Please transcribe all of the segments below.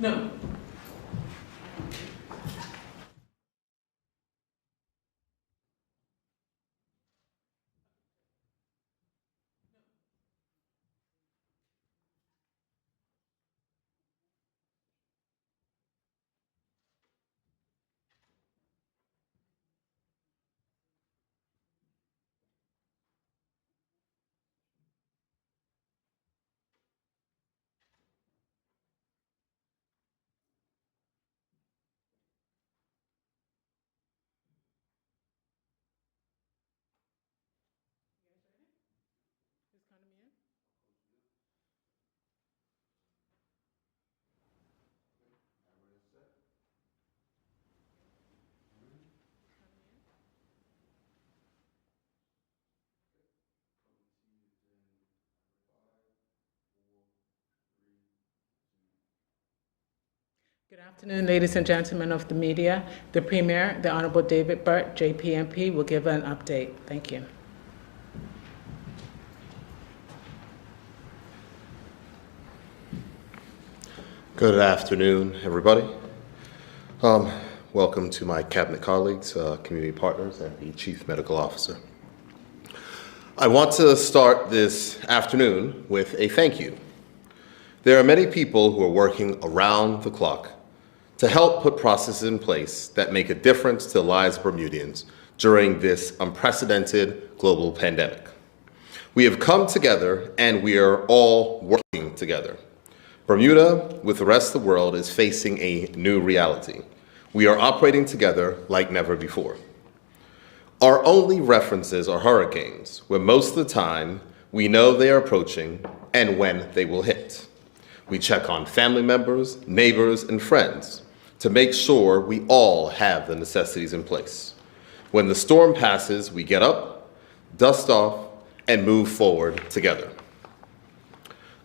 No. Good afternoon, ladies and gentlemen of the media. The Premier, the Honorable David Burt, JPMP, will give an update. Thank you. Good afternoon, everybody. Welcome to my cabinet colleagues, community partners, and the Chief Medical Officer. I want to start this afternoon with a thank you. There are many people who are working around the clock to help put processes in place that make a difference to the lives of Bermudians during this unprecedented global pandemic. We have come together and we are all working together. Bermuda, with the rest of the world, is facing a new reality. We are operating together like never before. Our only references are hurricanes, where most of the time we know they are approaching and when they will hit. We check on family members, neighbors, and friends to make sure we all have the necessities in place. When the storm passes, we get up, dust off, and move forward together.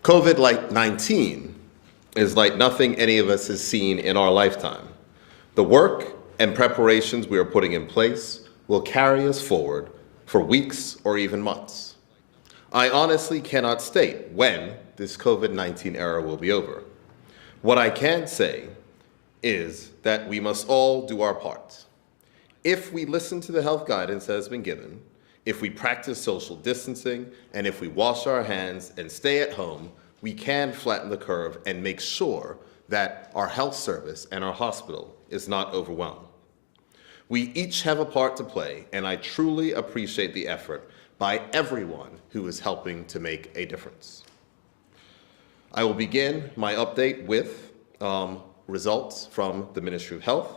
COVID-19 is like nothing any of us has seen in our lifetime. The work and preparations we are putting in place will carry us forward for weeks or even months. I honestly cannot state when this COVID-19 era will be over. What I can say is that we must all do our part. If we listen to the health guidance that has been given, if we practice social distancing, and if we wash our hands and stay at home, we can flatten the curve and make sure that our health service and our hospital is not overwhelmed. We each have a part to play, and I truly appreciate the effort by everyone who is helping to make a difference. I will begin my update with results from the Ministry of Health.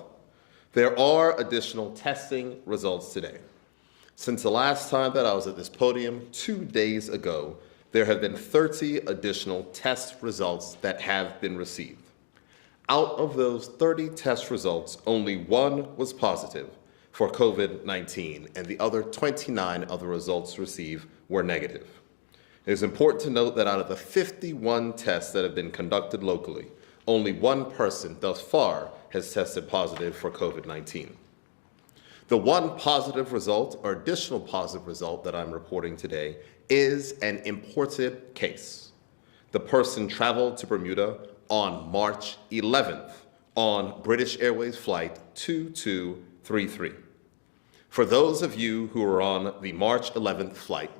There are additional testing results today. Since the last time that I was at this podium 2 days ago, there have been 30 additional test results that have been received. Out of those 30 test results, only one was positive for COVID-19, and the other 29 of the results received were negative. It is important to note that out of the 51 tests that have been conducted locally, only one person thus far has tested positive for COVID-19. The one positive result or additional positive result that I'm reporting today is an imported case. The person traveled to Bermuda on March 11th on British Airways flight 2233. For those of you who are on the March 11th flight,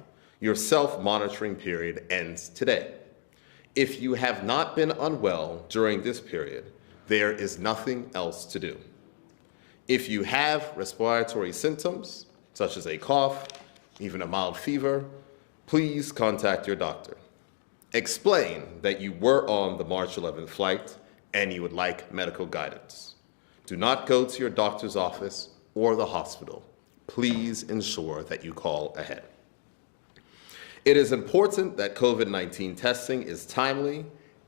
your self-monitoring period ends today. If you have not been unwell during this period, there is nothing else to do. If you have respiratory symptoms, such as a cough, even a mild fever, please contact your doctor. Explain that you were on the March 11th flight and you would like medical guidance. Do not go to your doctor's office or the hospital. Please ensure that you call ahead. It is important that COVID-19 testing is timely,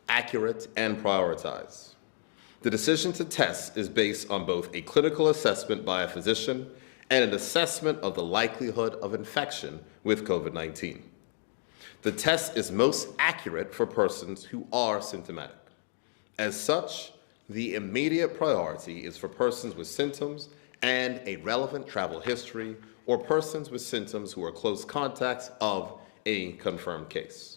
accurate, and prioritized. The decision to test is based on both a clinical assessment by a physician and an assessment of the likelihood of infection with COVID-19. The test is most accurate for persons who are symptomatic. As such, the immediate priority is for persons with symptoms and a relevant travel history, or persons with symptoms who are close contacts of a confirmed case.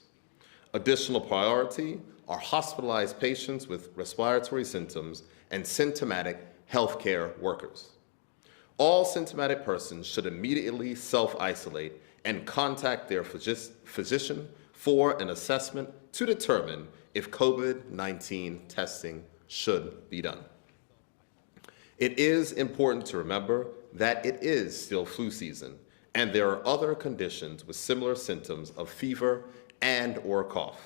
Additional priority are hospitalized patients with respiratory symptoms and symptomatic healthcare workers. All symptomatic persons should immediately self-isolate and contact their physician for an assessment to determine if COVID-19 testing should be done. It is important to remember that it is still flu season, and there are other conditions with similar symptoms of fever and/or cough.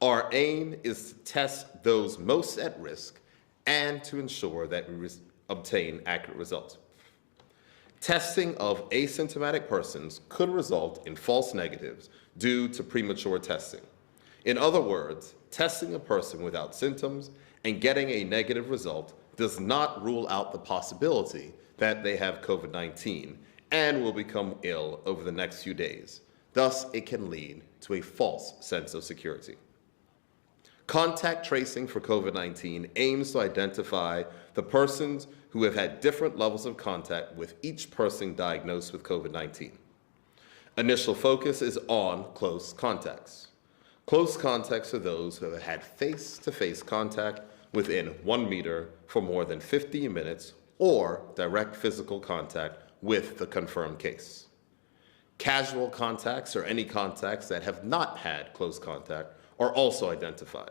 Our aim is to test those most at risk and to ensure that we obtain accurate results. Testing of asymptomatic persons could result in false negatives due to premature testing. In other words, testing a person without symptoms and getting a negative result does not rule out the possibility that they have COVID-19 and will become ill over the next few days. Thus, it can lead to a false sense of security. Contact tracing for COVID-19 aims to identify the persons who have had different levels of contact with each person diagnosed with COVID-19. Initial focus is on close contacts. Close contacts are those who have had face-to-face contact within 1 meter for more than 15 minutes or direct physical contact with the confirmed case. Casual contacts, or any contacts that have not had close contact, are also identified.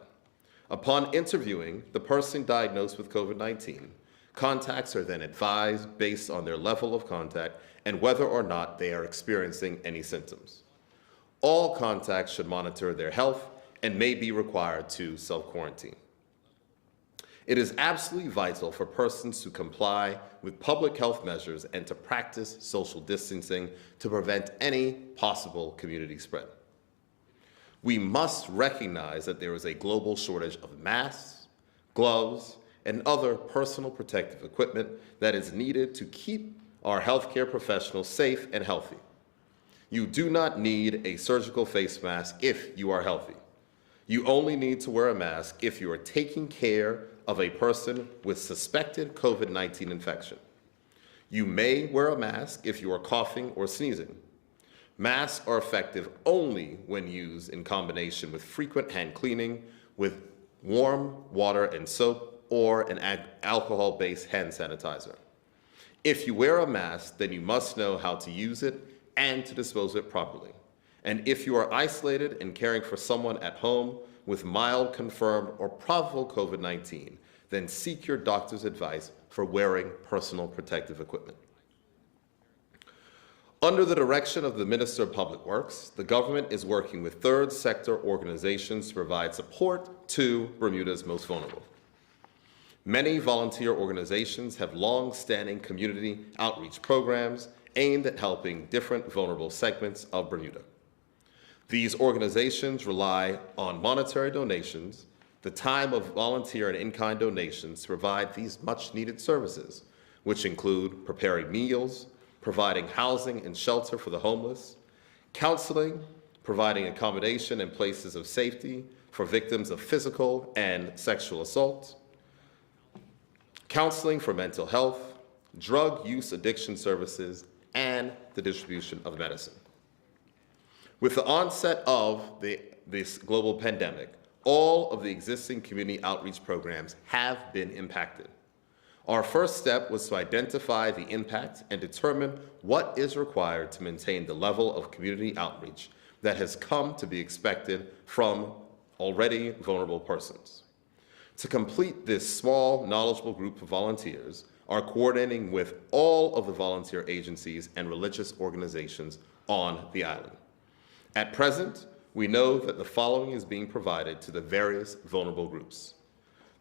Upon interviewing the person diagnosed with COVID-19, contacts are then advised based on their level of contact and whether or not they are experiencing any symptoms. All contacts should monitor their health and may be required to self-quarantine. It is absolutely vital for persons to comply with public health measures and to practice social distancing to prevent any possible community spread. We must recognize that there is a global shortage of masks, gloves, and other personal protective equipment that is needed to keep our healthcare professionals safe and healthy. You do not need a surgical face mask if you are healthy. You only need to wear a mask if you are taking care of a person with suspected COVID-19 infection. You may wear a mask if you are coughing or sneezing. Masks are effective only when used in combination with frequent hand cleaning with warm water and soap or an alcohol-based hand sanitizer. If you wear a mask, then you must know how to use it and to dispose of it properly. And if you are isolated and caring for someone at home with mild, confirmed, or probable COVID-19, then seek your doctor's advice for wearing personal protective equipment. Under the direction of the Minister of Public Works, the government is working with third sector organizations to provide support to Bermuda's most vulnerable. Many volunteer organizations have long-standing community outreach programs aimed at helping different vulnerable segments of Bermuda. These organizations rely on monetary donations, the time of volunteer and in-kind donations to provide these much-needed services, which include preparing meals, providing housing and shelter for the homeless, counseling, providing accommodation and places of safety for victims of physical and sexual assault, counseling for mental health, drug use addiction services, and the distribution of medicine. With the onset of this global pandemic, all of the existing community outreach programs have been impacted. Our first step was to identify the impact and determine what is required to maintain the level of community outreach that has come to be expected from already vulnerable persons. To complete this small, knowledgeable group of volunteers are coordinating with all of the volunteer agencies and religious organizations on the island. At present, we know that the following is being provided to the various vulnerable groups.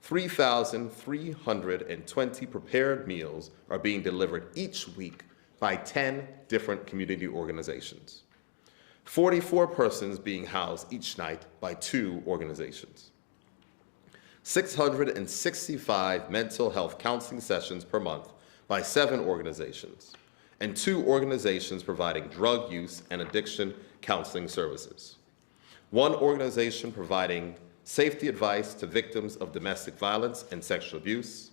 3,320 prepared meals are being delivered each week by 10 different community organizations. 44 persons being housed each night by 2 organizations. 665 mental health counseling sessions per month by 7 organizations, and 2 organizations providing drug use and addiction counseling services. 1 organization providing safety advice to victims of domestic violence and sexual abuse,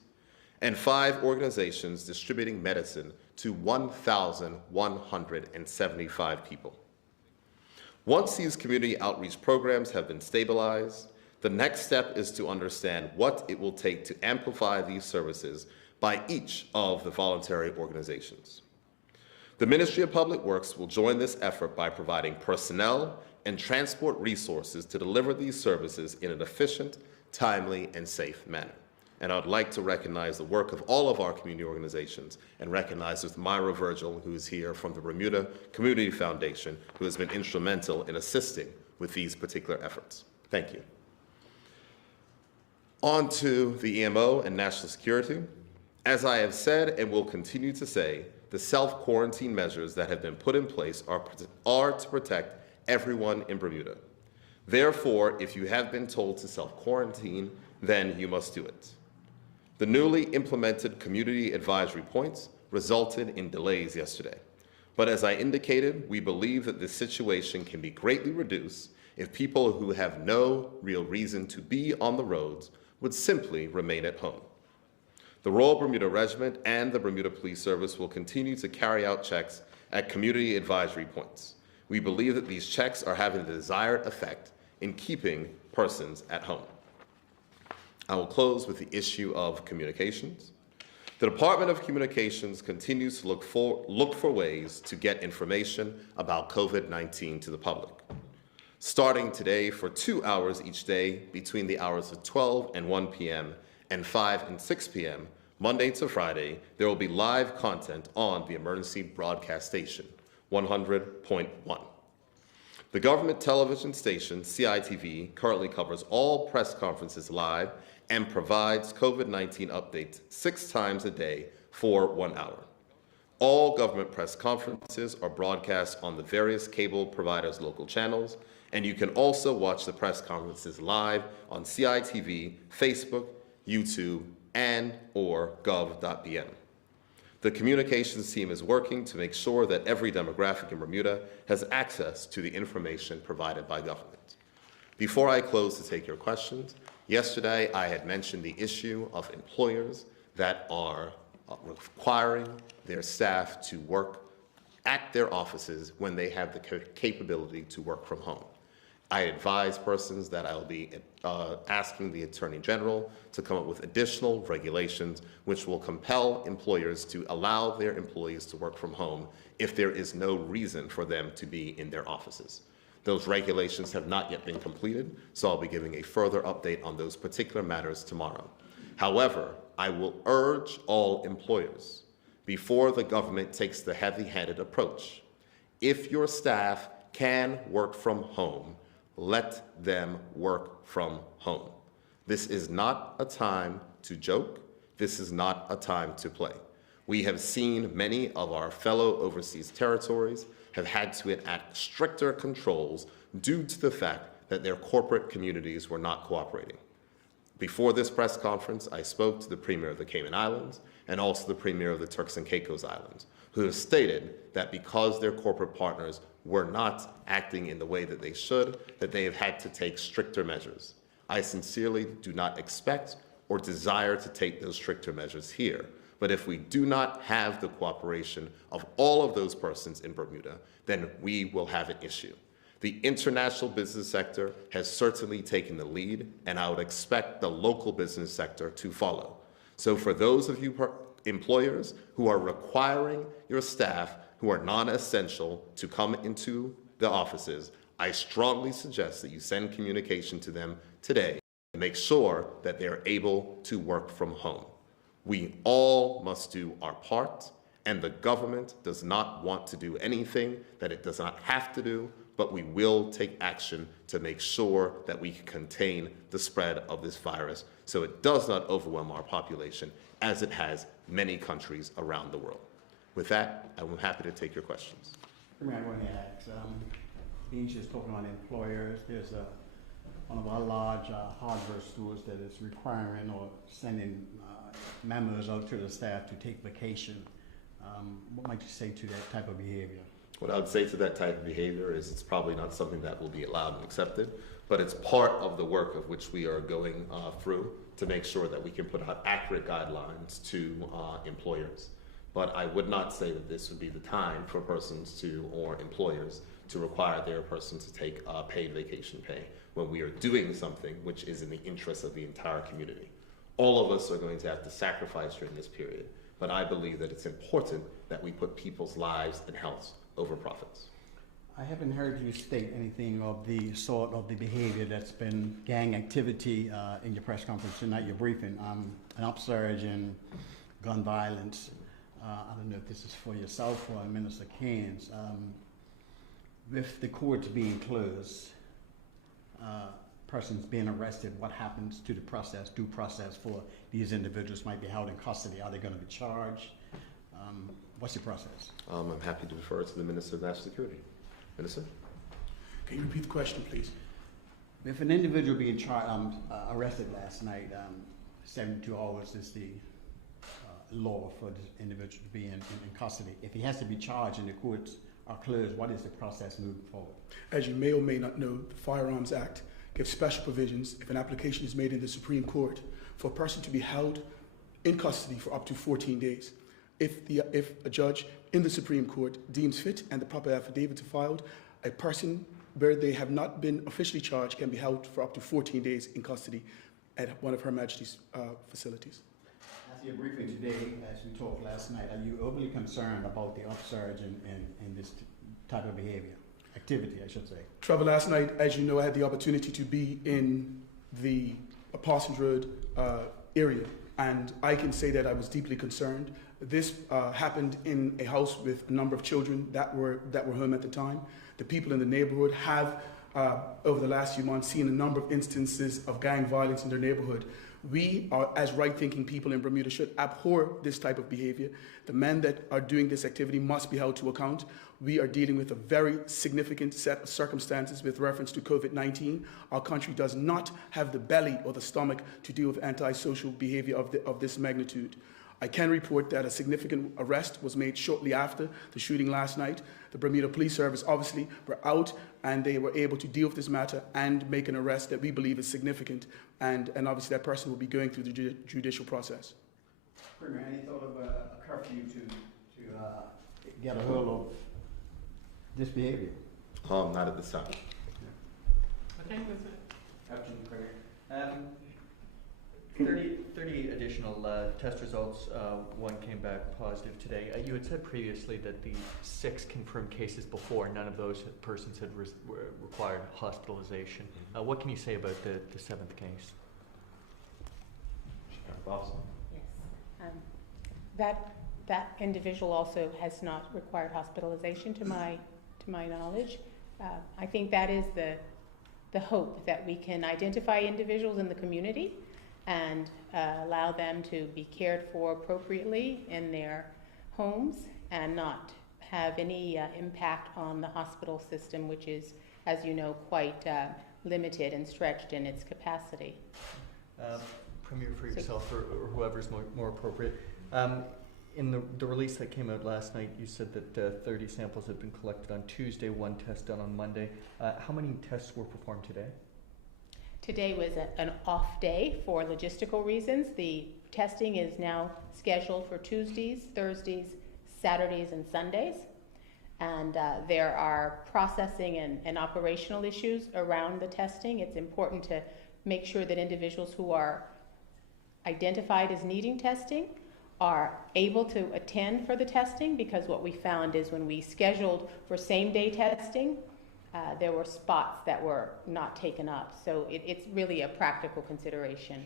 and 5 organizations distributing medicine to 1,175 people. Once these community outreach programs have been stabilized, The next step is to understand what it will take to amplify these services by each of the voluntary organizations. The Ministry of Public Works will join this effort by providing personnel and transport resources to deliver these services in an efficient, timely, and safe manner. And I'd like to recognize the work of all of our community organizations and recognize with Myra Virgil, who is here from the Bermuda Community Foundation, who has been instrumental in assisting with these particular efforts. Thank you. On to the EMO and national security. As I have said and will continue to say, the self-quarantine measures that have been put in place are to protect everyone in Bermuda. Therefore, if you have been told to self-quarantine, then you must do it. The newly implemented community advisory points resulted in delays yesterday. But as I indicated, we believe that this situation can be greatly reduced if people who have no real reason to be on the roads would simply remain at home. The Royal Bermuda Regiment and the Bermuda Police Service will continue to carry out checks at community advisory points. We believe that these checks are having the desired effect in keeping persons at home. I will close with the issue of communications. The Department of Communications continues to look for ways to get information about COVID-19 to the public. Starting today for 2 hours each day between the hours of 12 and 1 p.m. and 5 and 6 p.m., Monday to Friday, there will be live content on the emergency broadcast station, 100.1. The government television station, CITV, currently covers all press conferences live and provides COVID-19 updates 6 times a day for 1 hour. All government press conferences are broadcast on the various cable providers' local channels, and you can also watch the press conferences live on CITV, Facebook, YouTube, and/or gov.bm. The communications team is working to make sure that every demographic in Bermuda has access to the information provided by government. Before I close to take your questions, yesterday I had mentioned the issue of employers that are requiring their staff to work at their offices when they have the capability to work from home. I advise persons that I will be asking the Attorney General to come up with additional regulations which will compel employers to allow their employees to work from home if there is no reason for them to be in their offices. Those regulations have not yet been completed, so I'll be giving a further update on those particular matters tomorrow. However, I will urge all employers, before the government takes the heavy-handed approach, if your staff can work from home, let them work from home. This is not a time to joke. This is not a time to play. We have seen many of our fellow overseas territories have had to enact stricter controls due to the fact that their corporate communities were not cooperating. Before this press conference, I spoke to the Premier of the Cayman Islands and also the Premier of the Turks and Caicos Islands, who have stated that because their corporate partners were not acting in the way that they should, that they have had to take stricter measures. I sincerely do not expect or desire to take those stricter measures here. But if we do not have the cooperation of all of those persons in Bermuda, then we will have an issue. The international business sector has certainly taken the lead, and I would expect the local business sector to follow. So for those of you employers who are requiring your staff who are non-essential to come into the offices, I strongly suggest that you send communication to them today to make sure that they're able to work from home. We all must do our part, and the government does not want to do anything that it does not have to do, but we will take action to make sure that we can contain the spread of this virus so it does not overwhelm our population as it has many countries around the world. With that, I'm happy to take your questions. I want to ask, being just talking on employers, there's one of our large hardware stores that is requiring or sending memos out to the staff to take vacation. What might you say to that type of behavior? What I would say to that type of behavior is it's probably not something that will be allowed and accepted, but it's part of the work of which we are going through to make sure that we can put out accurate guidelines to employers. But I would not say that this would be the time for persons to, or employers, to require their person to take paid vacation pay when we are doing something which is in the interest of the entire community. All of us are going to have to sacrifice during this period, but I believe that it's important that we put people's lives and health over profits. I haven't heard you state anything of the sort of the behavior that's been gang activity in your press conference tonight, your briefing, an upsurge in gun violence. I don't know if this is for yourself or Minister Caines. With the courts being closed, persons being arrested, what happens to the process, due process for these individuals might be held in custody? Are they going to be charged? What's your process? I'm happy to refer to the Minister of National Security. Minister? Can you repeat the question, please? If an individual being arrested last night, 72 hours is the law for this individual to be in custody. If he has to be charged and the courts are closed, what is the process moving forward? As you may or may not know, the Firearms Act gives special provisions if an application is made in the Supreme Court for a person to be held in custody for up to 14 days. If a judge in the Supreme Court deems fit and the proper affidavits are filed, a person where they have not been officially charged can be held for up to 14 days in custody at one of Her Majesty's facilities. As you're briefing today, as we talked last night, are you overly concerned about the upsurge in this type of behavior? Activity, I should say. Trevor, last night, as you know, I had the opportunity to be in the Parsons Road area, and I can say that I was deeply concerned. This happened in a house with a number of children that were home at the time. The people in the neighborhood have, over the last few months, seen a number of instances of gang violence in their neighborhood. We, as right-thinking people in Bermuda, should abhor this type of behavior. The men that are doing this activity must be held to account. We are dealing with a very significant set of circumstances with reference to COVID-19. Our country does not have the belly or the stomach to deal with antisocial behavior of this magnitude. I can report that a significant arrest was made shortly after the shooting last night. The Bermuda Police Service obviously were out and they were able to deal with this matter and make an arrest that we believe is significant. And obviously that person will be going through the judicial process. Premier, any thought of a curfew to get a hold of this behavior? Not at this time. Okay, that's it. Afternoon, Premier. 30 additional test results. One came back positive today. You had said previously that the 6 confirmed cases before, none of those persons had required hospitalization. What can you say about the 7th case? Yes. That individual also has not required hospitalization to my knowledge. I think that is the hope, that we can identify individuals in the community and allow them to be cared for appropriately in their homes and not have any impact on the hospital system, which is, as you know, quite limited and stretched in its capacity. Premier, for yourself or whoever's more appropriate. In the release that came out last night, you said that 30 samples had been collected on Tuesday, 1 test done on Monday. How many tests were performed today? Today was an off day for logistical reasons. The testing is now scheduled for Tuesdays, Thursdays, Saturdays, and Sundays. And there are processing and operational issues around the testing. It's important to make sure that individuals who are identified as needing testing are able to attend for the testing, because what we found is when we scheduled for same-day testing, there were spots that were not taken up. So it's really a practical consideration,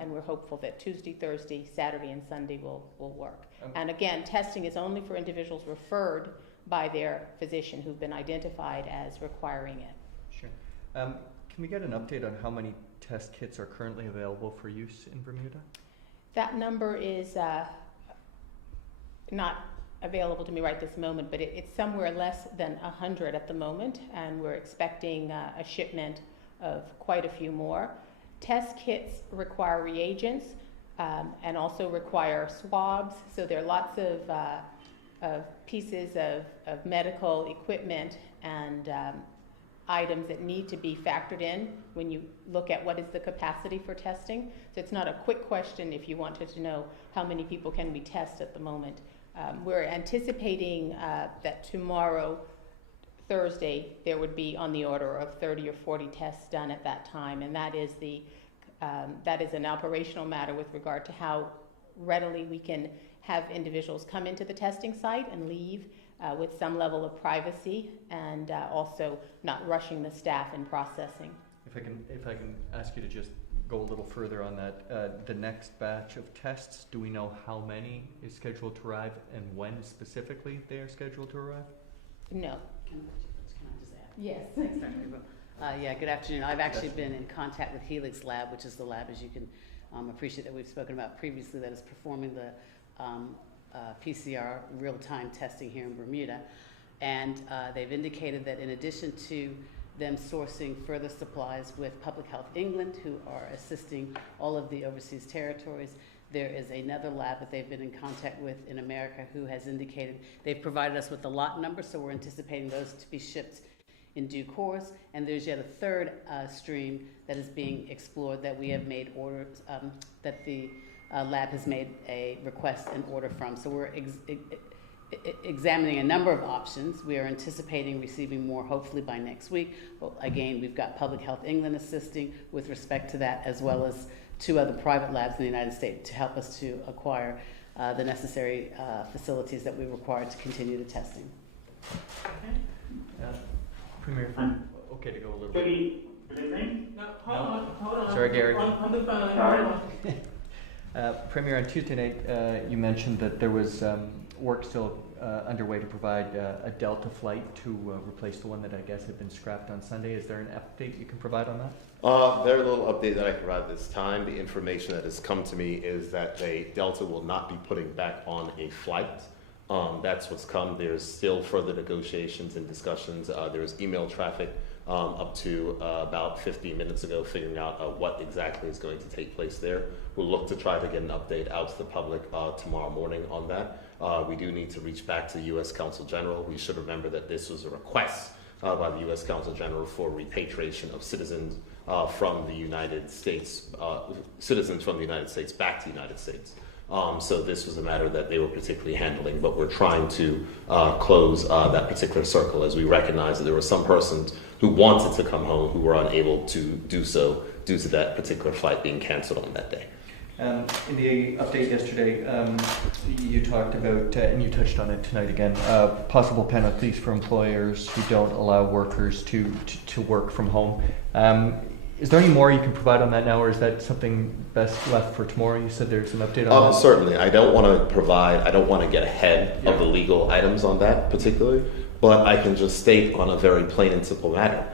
and we're hopeful that Tuesday, Thursday, Saturday, and Sunday will work. And again, testing is only for individuals referred by their physician who've been identified as requiring it. Sure. Can we get an update on how many test kits are currently available for use in Bermuda? That number is not available to me right this moment, but it's somewhere less than 100 at the moment, and we're expecting a shipment of quite a few more. Test kits require reagents and also require swabs, so there are lots of pieces of medical equipment and items that need to be factored in when you look at what is the capacity for testing. So it's not a quick question if you wanted to know how many people can we test at the moment. We're anticipating that tomorrow, Thursday, there would be on the order of 30 or 40 tests done at that time, and that is an operational matter with regard to how readily we can have individuals come into the testing site and leave with some level of privacy, and also not rushing the staff in processing. If I can ask you to just go a little further on that, the next batch of tests, do we know how many is scheduled to arrive and when specifically they are scheduled to arrive? No. Can I just add? Yes. Thanks, Dr. Abel. Yeah, good afternoon. I've actually been in contact with Helix Lab, which is the lab, as you can appreciate, that we've spoken about previously, that is performing the PCR real-time testing here in Bermuda. And they've indicated that in addition to them sourcing further supplies with Public Health England, who are assisting all of the overseas territories, there is another lab that they've been in contact with in America who has indicated they've provided us with the lot number, so we're anticipating those to be shipped in due course. And there's yet a third stream that is being explored that we have made orders, that the lab has made a request and order from. So we're examining a number of options. We are anticipating receiving more hopefully by next week. But again, we've got Public Health England assisting with respect to that, as well as 2 other private labs in the United States to help us to acquire the necessary facilities that we require to continue the testing. Premier, okay to go a little bit. Good evening. No, hold on. Sorry, Gary. On the phone. Sorry. Premier, on Tuesday night, you mentioned that there was work still underway to provide a Delta flight to replace the one that I guess had been scrapped on Sunday. Is there an update you can provide on that? Very little update that I can provide this time. The information that has come to me is that Delta will not be putting back on a flight. That's what's come. There's still further negotiations and discussions. There's email traffic up to about 15 minutes ago, figuring out what exactly is going to take place there. We'll look to try to get an update out to the public tomorrow morning on that. We do need to reach back to the U.S. Consul General. We should remember that this was a request by the U.S. Consul General for repatriation of citizens from the United States, back to the United States. So this was a matter that they were particularly handling, but we're trying to close that particular circle, as we recognize that there were some persons who wanted to come home who were unable to do so due to that particular flight being canceled on that day. In the update yesterday, you talked about, and you touched on it tonight again, possible penalties for employers who don't allow workers to work from home. Is there any more you can provide on that now, or is that something best left for tomorrow? You said there's an update on that? Certainly. I don't want to get ahead of the legal items on that particularly, but I can just state on a very plain and simple matter.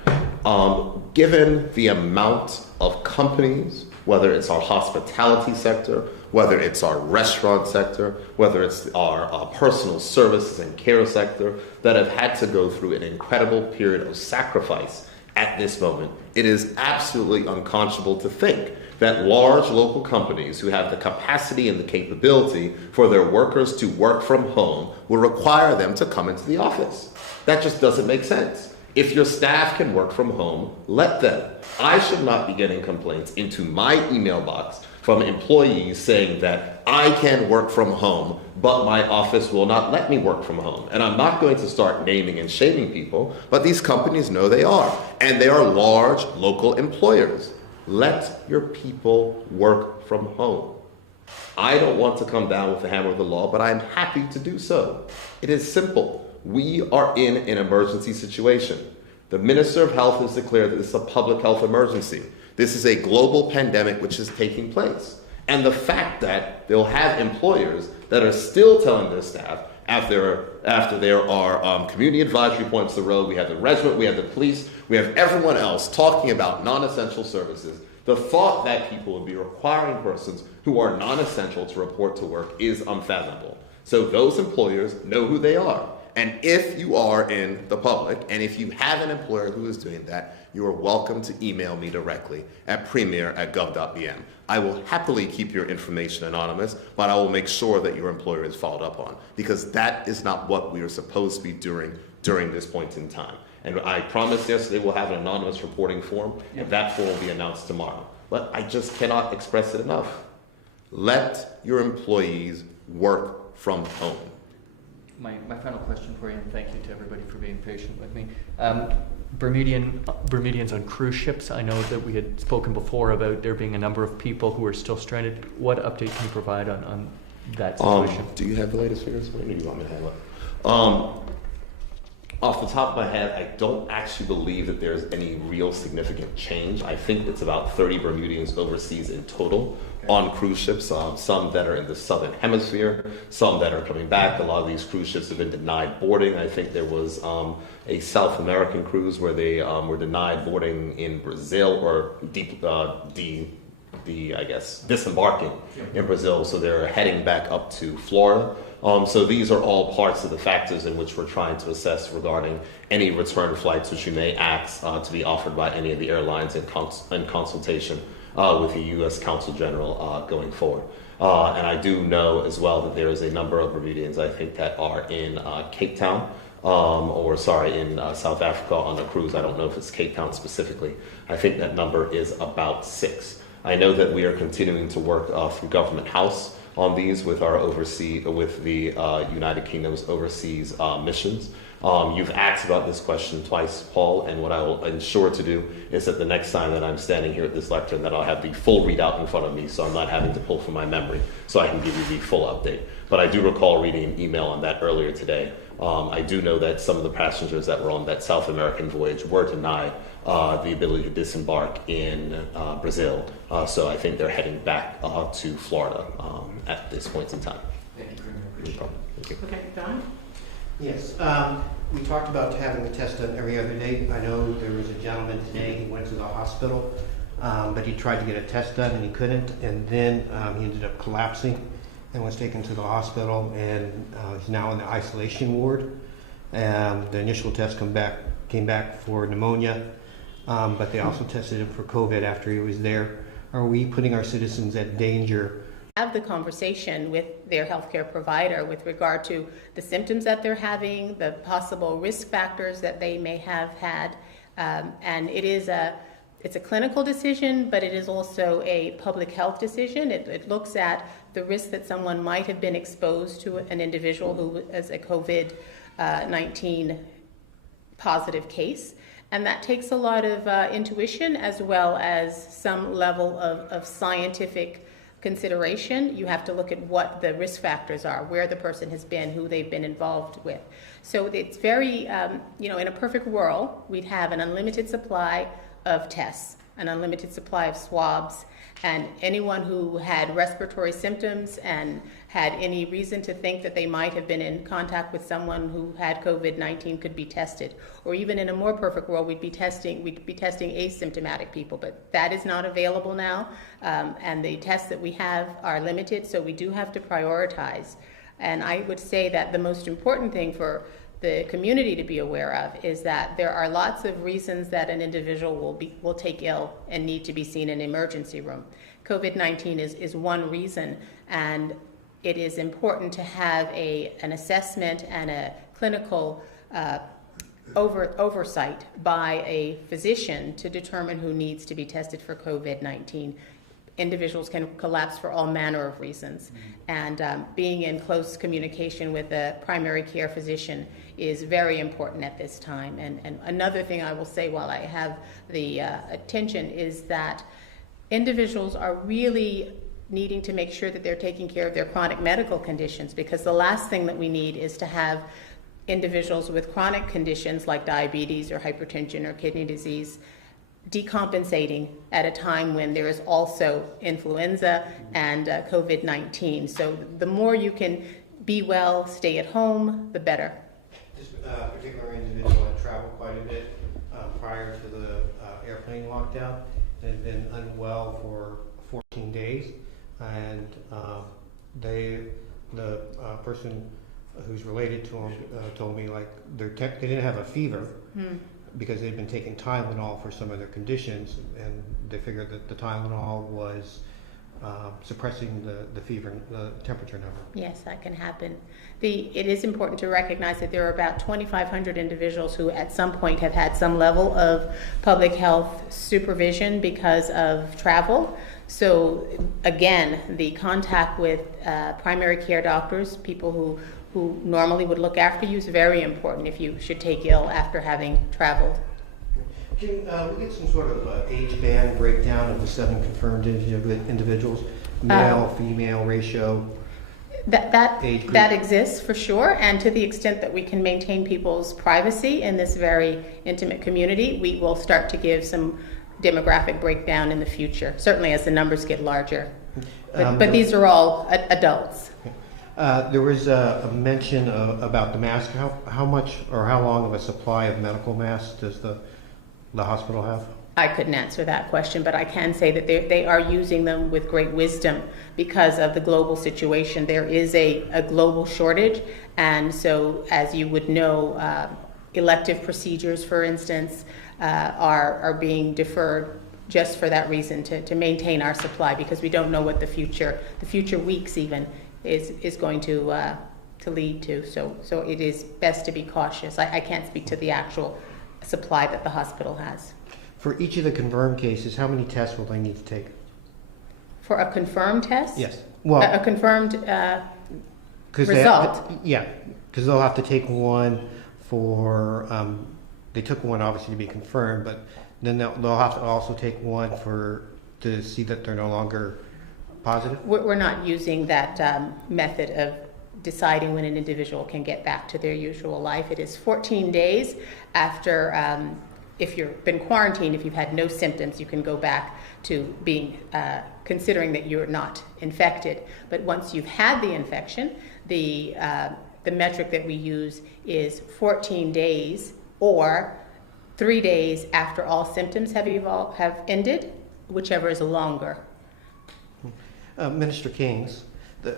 Given the amount of companies, whether it's our hospitality sector, whether it's our restaurant sector, whether it's our personal services and care sector, that have had to go through an incredible period of sacrifice at this moment, it is absolutely unconscionable to think that large local companies who have the capacity and the capability for their workers to work from home will require them to come into the office. That just doesn't make sense. If your staff can work from home, let them. I should not be getting complaints into my email box from employees saying that I can work from home, but my office will not let me work from home. And I'm not going to start naming and shaming people, but these companies know they are. And they are large local employers. Let your people work from home. I don't want to come down with the hammer of the law, but I'm happy to do so. It is simple. We are in an emergency situation. The Minister of Health has declared that this is a public health emergency. This is a global pandemic which is taking place. And the fact that they'll have employers that are still telling their staff, after there are community advisory points to the road, we have the regiment, we have the police, we have everyone else talking about non-essential services. The thought that people would be requiring persons who are non-essential to report to work is unfathomable. So those employers know who they are. And if you are in the public, and if you have an employer who is doing that, you are welcome to email me directly at premier@gov.bm. I will happily keep your information anonymous, but I will make sure that your employer is followed up on, because that is not what we are supposed to be doing during this point in time. And I promised yesterday we'll have an anonymous reporting form, and that form will be announced tomorrow. But I just cannot express it enough. Let your employees work from home. my final question for you, and thank you to everybody for being patient with me. Bermudians on cruise ships, I know that we had spoken before about there being a number of people who are still stranded. What update can you provide on that situation? Do you have the latest figures? Or do you want me to handle it? Off the top of my head, I don't actually believe that there's any real significant change. I think it's about 30 Bermudians overseas in total on cruise ships, some that are in the southern hemisphere, some that are coming back. A lot of these cruise ships have been denied boarding. I think there was a South American cruise where they were denied boarding in Brazil, or disembarking in Brazil, so they're heading back up to Florida. So these are all parts of the factors in which we're trying to assess regarding any return flights which we may ask to be offered by any of the airlines in consultation with the U.S. Consul General going forward. And I do know as well that there is a number of Bermudians, I think, that are in Cape Town, in South Africa on a cruise. I don't know if it's Cape Town specifically. I think that number is about 6. I know that we are continuing to work through Government House on these with the United Kingdom's overseas missions. You've asked about this question twice, Paul, and what I will ensure to do is that the next time that I'm standing here at this lectern that I'll have the full readout in front of me, so I'm not having to pull from my memory, so I can give you the full update. But I do recall reading an email on that earlier today. I do know that some of the passengers that were on that South American voyage were denied the ability to disembark in Brazil. So I think they're heading back to Florida at this point in time. Thank you very much. Thank you. Okay, Don? Yes, we talked about having the test done every other day. I know there was a gentleman today, he went to the hospital, but he tried to get a test done and he couldn't, and then he ended up collapsing and was taken to the hospital, and he's now in the isolation ward. The initial test came back for pneumonia, but they also tested him for COVID after he was there. Are we putting our citizens at danger? Have the conversation with their healthcare provider with regard to the symptoms that they're having, the possible risk factors that they may have had, and it's a clinical decision, but it is also a public health decision. It looks at the risk that someone might have been exposed to an individual who is a COVID-19 positive case. And that takes a lot of intuition as well as some level of scientific consideration. You have to look at what the risk factors are, where the person has been, who they've been involved with. So it's very, in a perfect world, we'd have an unlimited supply of tests, an unlimited supply of swabs, and anyone who had respiratory symptoms and had any reason to think that they might have been in contact with someone who had COVID-19 could be tested. Or even in a more perfect world, we'd be testing asymptomatic people, but that is not available now, and the tests that we have are limited, so we do have to prioritize. And I would say that the most important thing for the community to be aware of is that there are lots of reasons that an individual will take ill and need to be seen in an emergency room. COVID-19 is one reason, and it is important to have an assessment and a clinical oversight by a physician to determine who needs to be tested for COVID-19. Individuals can collapse for all manner of reasons, and being in close communication with a primary care physician is very important at this time. And another thing I will say while I have the attention is that individuals are really needing to make sure that they're taking care of their chronic medical conditions, because the last thing that we need is to have individuals with chronic conditions like diabetes or hypertension or kidney disease decompensating at a time when there is also influenza and COVID-19. So the more you can be well, stay at home, the better. This particular individual had traveled quite a bit prior to the airplane lockdown and had been unwell for 14 days. And the person who's related to him told me they didn't have a fever because they'd been taking Tylenol for some of their conditions, and they figured that the Tylenol was suppressing the fever, the temperature number. Yes, that can happen. It is important to recognize that there are about 2,500 individuals who at some point have had some level of public health supervision because of travel. So again, the contact with primary care doctors, people who normally would look after you, is very important if you should take ill after having traveled. Can we get some sort of age band breakdown of the 7 confirmed individuals? Male, female ratio? Age group? That exists for sure, and to the extent that we can maintain people's privacy in this very intimate community, we will start to give some demographic breakdown in the future, certainly as the numbers get larger. But these are all adults. There was a mention about the mask. How much or how long of a supply of medical masks does the hospital have? I couldn't answer that question, but I can say that they are using them with great wisdom because of the global situation. There is a global shortage, and so as you would know, elective procedures, for instance, are being deferred just for that reason, to maintain our supply, because we don't know what the future weeks even is going to lead to. So it is best to be cautious. I can't speak to the actual supply that the hospital has. For each of the confirmed cases, how many tests will they need to take? For a confirmed test? Yes. Well, A confirmed result? Because they'll have to take one for, they took one obviously to be confirmed, but then they'll have to also take one to see that they're no longer positive? We're not using that method of deciding when an individual can get back to their usual life. It is 14 days after, if you've been quarantined, if you've had no symptoms, you can go back to being, considering that you're not infected. But once you've had the infection, the metric that we use is 14 days or 3 days after all symptoms have ended, whichever is longer. Minister Caines,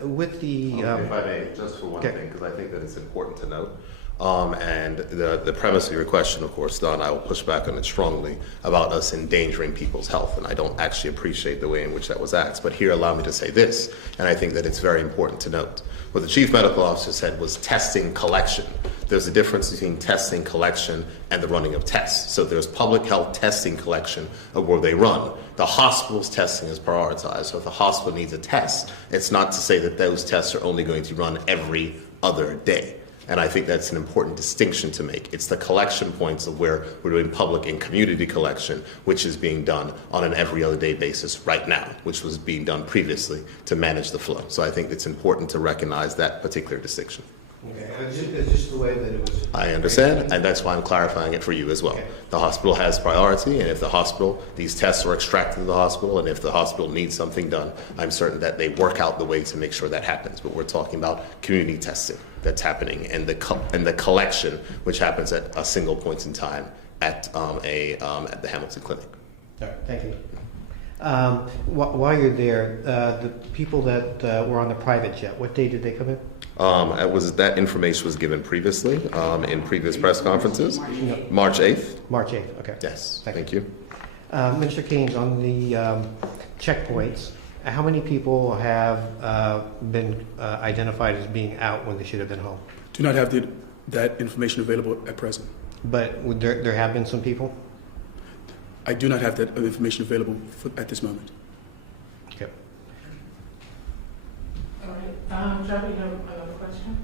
with the... if I may, just for one thing, because I think that it's important to note. And the premise of your question, of course, Don, I will push back on it strongly about us endangering people's health, and I don't actually appreciate the way in which that was asked. But here, allow me to say this, and I think that it's very important to note. What the Chief Medical Officer said was testing collection. There's a difference between testing collection and the running of tests. So there's public health testing collection of where they run. The hospital's testing is prioritized. So if the hospital needs a test, it's not to say that those tests are only going to run every other day. And I think that's an important distinction to make. It's the collection points of where we're doing public and community collection, which is being done on an every other day basis right now, which was being done previously to manage the flow. So I think it's important to recognize that particular distinction. Okay, it's just the way that it was... I understand, and that's why I'm clarifying it for you as well. Okay. The hospital has priority, and if the hospital, these tests are extracted in the hospital, and if the hospital needs something done, I'm certain that they work out the way to make sure that happens. But we're talking about community testing that's happening, and the collection, which happens at a single point in time at the Hamilton Clinic. All right, thank you. While you're there, the people that were on the private jet, what day did they come in? That information was given previously in previous press conferences. March 8th. March 8th, okay. Yes, thank you. Minister Caines, on the checkpoints, how many people have been identified as being out when they should have been home? Do not have that information available at present. But there have been some people? I do not have that information available at this moment. Okay. All right. Joe, you have another question?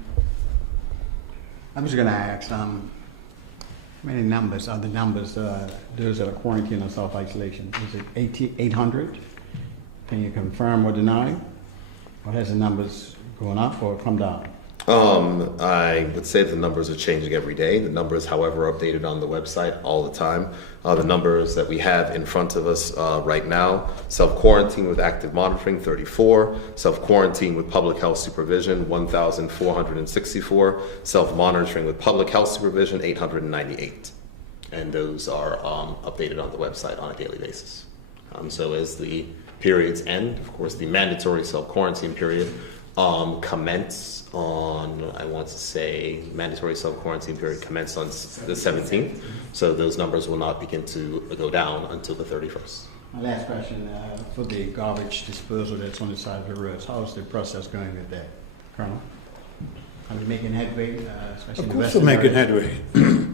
I was going to ask, how many numbers are the numbers, those that are quarantined or self-isolation? Is it 800? Can you confirm or deny? Or has the numbers gone up or come down? I would say the numbers are changing every day. The numbers, however, are updated on the website all the time. The numbers that we have in front of us right now: self-quarantine with active monitoring, 34; self-quarantine with public health supervision, 1,464; self-monitoring with public health supervision, 898. And those are updated on the website on a daily basis. So as the periods end, of course, the mandatory self-quarantine period commence on, I want to say, mandatory self-quarantine period commenced on the 17th. So those numbers will not begin to go down until the 31st. My last question, for the garbage disposal that's on the side of the roads, how is the process going with that, Colonel? Are we making headway, especially Of in the course we're western making area? headway.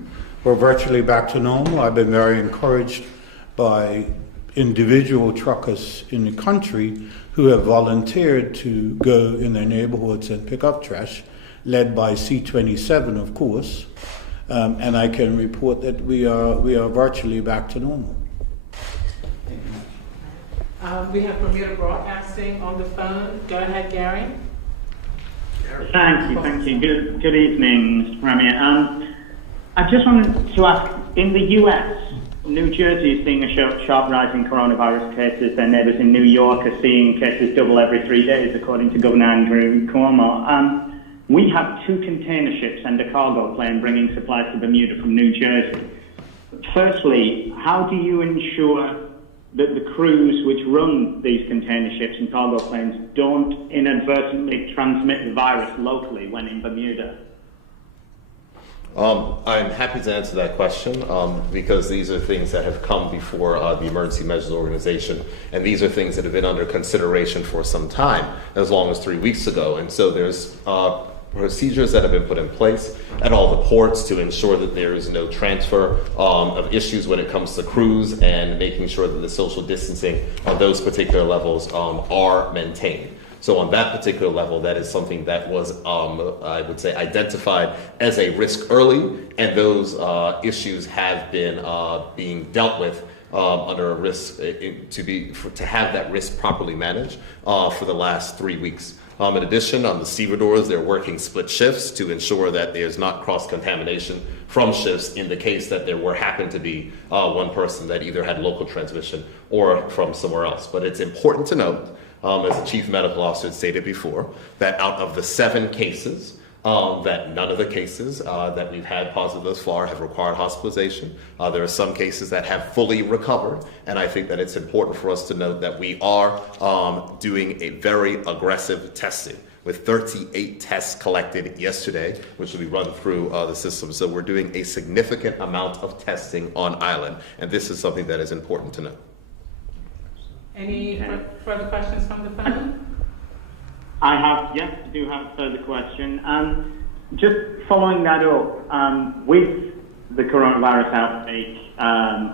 We're virtually back to normal. I've been very encouraged by individual truckers in the country who have volunteered to go in their neighborhoods and pick up trash, led by C27, of course. And I can report that we are virtually back to normal. We have Bermuda Broadcasting on the phone. Go ahead, Gary. Thank you. Good evening, Mr. Premier. I just wanted to ask, in the US, New Jersey is seeing a sharp rise in coronavirus cases. Their neighbours in New York are seeing cases double every 3 days, according to Governor Andrew Cuomo. We have 2 container ships and a cargo plane bringing supplies to Bermuda from New Jersey. Firstly, how do you ensure that the crews which run these container ships and cargo planes don't inadvertently transmit the virus locally when in Bermuda? I'm happy to answer that question because these are things that have come before the Emergency Measures Organization, and these are things that have been under consideration for some time, as long as 3 weeks ago. And so there's procedures that have been put in place at all the ports to ensure that there is no transfer of issues when it comes to crews, and making sure that the social distancing on those particular levels are maintained. So on that particular level, that is something that was, I would say, identified as a risk early, and those issues have been being dealt with under a risk to have that risk properly managed for the last 3 weeks. In addition, on the stevedores, they're working split shifts to ensure that there's not cross-contamination from shifts in the case that there happened to be one person that either had local transmission or from somewhere else. But it's important to note, as the Chief Medical Officer stated before, that out of the 7 cases, that none of the cases that we've had positive thus far have required hospitalization. There are some cases that have fully recovered, and I think that it's important for us to note that we are doing a very aggressive testing, with 38 tests collected yesterday, which will be run through the system. So we're doing a significant amount of testing on island, and this is something that is important to note. Any further questions from the phone? I do have a further question. Just following that up, with the coronavirus outbreak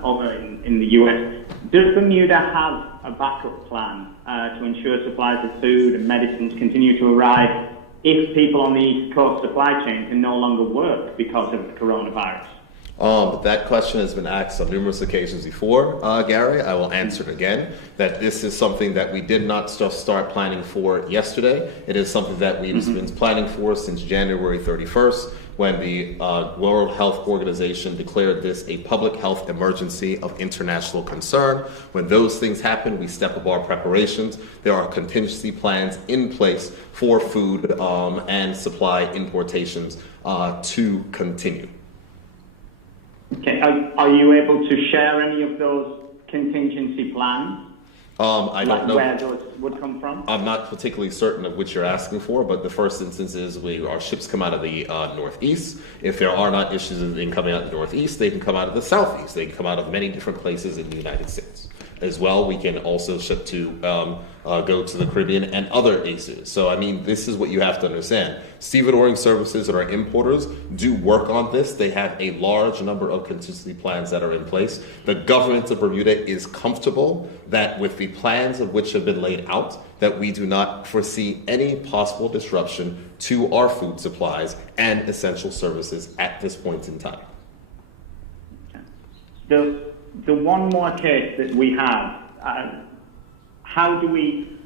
over in the US, does Bermuda have a backup plan to ensure supplies of food and medicines continue to arrive if people on the East Coast supply chain can no longer work because of the coronavirus? That question has been asked on numerous occasions before, Gary. I will answer it again, that this is something that we did not just start planning for yesterday. It is something that we've been planning for since January 31st, when the World Health Organization declared this a public health emergency of international concern. When those things happen, we step up our preparations. There are contingency plans in place for food and supply importations to continue. Okay. Are you able to share any of those contingency plans? I don't know where those would come from. I'm not particularly certain of which you're asking for, but the first instance is our ships come out of the northeast. If there are not issues in coming out of the northeast, they can come out of the southeast. They can come out of many different places in the United States. As well, we can also ship to go to the Caribbean and other ACEs. So, I mean, this is what you have to understand. Stevedoring services that are importers do work on this. They have a large number of contingency plans that are in place. The government of Bermuda is comfortable that with the plans of which have been laid out, that we do not foresee any possible disruption to our food supplies and essential services at this point in time. The one more case that we have, how do we,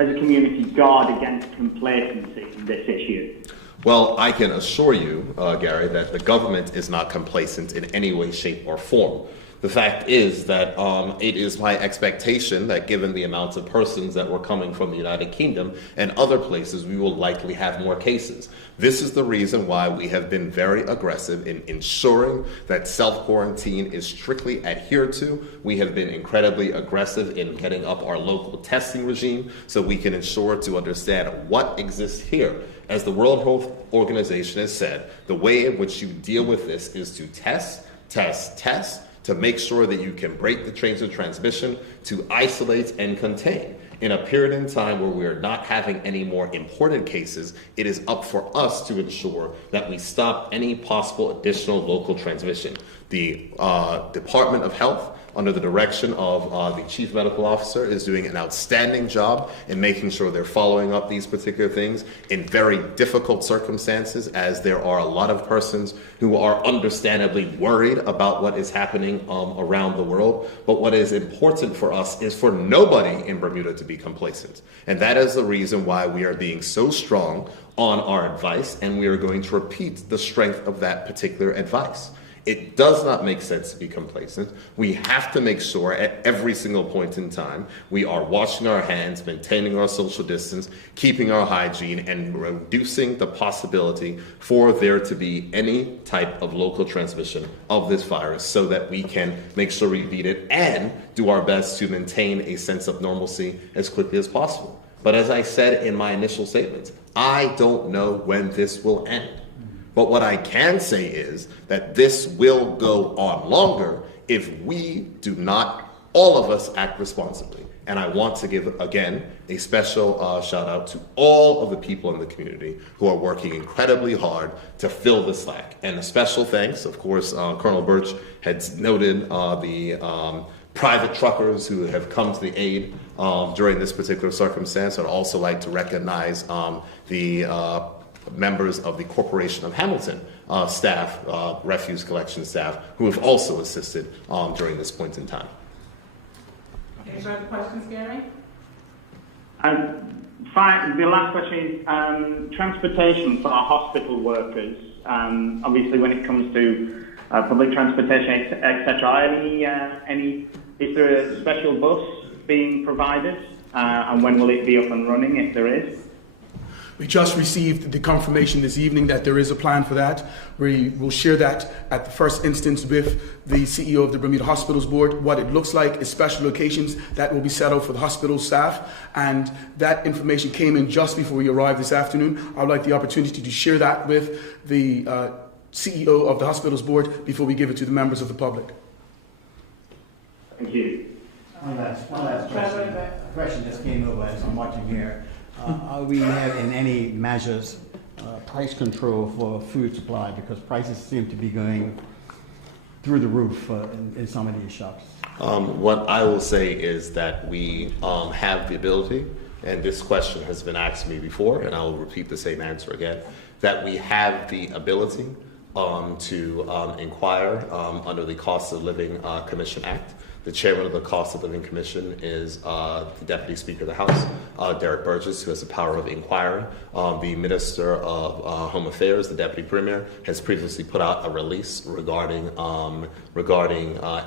as a community, guard against complacency in this issue? Well, I can assure you, Gary, that the government is not complacent in any way, shape, or form. The fact is that it is my expectation that given the amounts of persons that were coming from the United Kingdom and other places, we will likely have more cases. This is the reason why we have been very aggressive in ensuring that self-quarantine is strictly adhered to. We have been incredibly aggressive in getting up our local testing regime so we can ensure to understand what exists here. As the World Health Organization has said, the way in which you deal with this is to test, to make sure that you can break the chains of transmission, to isolate and contain. In a period in time where we are not having any more important cases, it is up for us to ensure that we stop any possible additional local transmission. The Department of Health under the direction of the Chief Medical Officer, is doing an outstanding job in making sure they're following up these particular things in very difficult circumstances, as there are a lot of persons who are understandably worried about what is happening around the world. But what is important for us is for nobody in Bermuda to be complacent. And that is the reason why we are being so strong on our advice, and we are going to repeat the strength of that particular advice. It does not make sense to be complacent. We have to make sure at every single point in time we are washing our hands, maintaining our social distance, keeping our hygiene, and reducing the possibility for there to be any type of local transmission of this virus, so that we can make sure we beat it and do our best to maintain a sense of normalcy as quickly as possible. But as I said in my initial statements, I don't know when this will end. But what I can say is that this will go on longer if we do not, all of us, act responsibly. And I want to give, again, a special shout out to all of the people in the community who are working incredibly hard to fill the slack. And a special thanks, of course, Colonel Burt had noted the private truckers who have come to the aid during this particular circumstance. I'd also like to recognize the members of the Corporation of Hamilton staff, refuse collection staff, who have also assisted during this point in time. Any further questions, Gary? The last question is transportation for our hospital workers. Obviously, when it comes to public transportation, etc., is there a special bus being provided, and when will it be up and running, if there is? We just received the confirmation this evening that there is a plan for that. We will share that at the first instance with the CEO of the Bermuda Hospitals Board. What it looks like is special locations that will be set out for the hospital staff, and that information came in just before we arrived this afternoon. I would like the opportunity to share that with the CEO of the Hospitals Board before we give it to the members of the public. Thank you. One last question. A question just came over as I'm watching here. Are we having any measures, price control for food supply? Because prices seem to be going through the roof in some of these shops. What I will say is that we have the ability, and this question has been asked me before, and I will repeat the same answer again, that we have the ability to inquire under the Cost of Living Commission Act. The chairman of the Cost of Living Commission is the Deputy Speaker of the House, Derek Burgess, who has the power of inquiry. The Minister of Home Affairs, the Deputy Premier, has previously put out a release regarding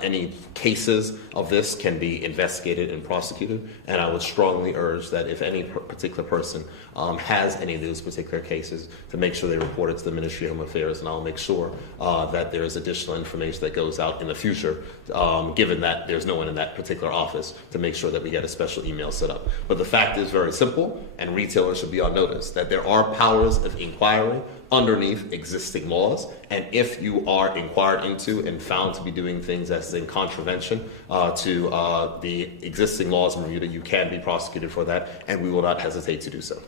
any cases of this can be investigated and prosecuted. And I would strongly urge that if any particular person has any of those particular cases, to make sure they report it to the Ministry of Home Affairs, and I'll make sure that there is additional information that goes out in the future, given that there's no one in that particular office, to make sure that we get a special email set up. But the fact is very simple, and retailers should be on notice, that there are powers of inquiry underneath existing laws, and if you are inquired into and found to be doing things that's in contravention to the existing laws in Bermuda, you can be prosecuted for that, and we will not hesitate to do so.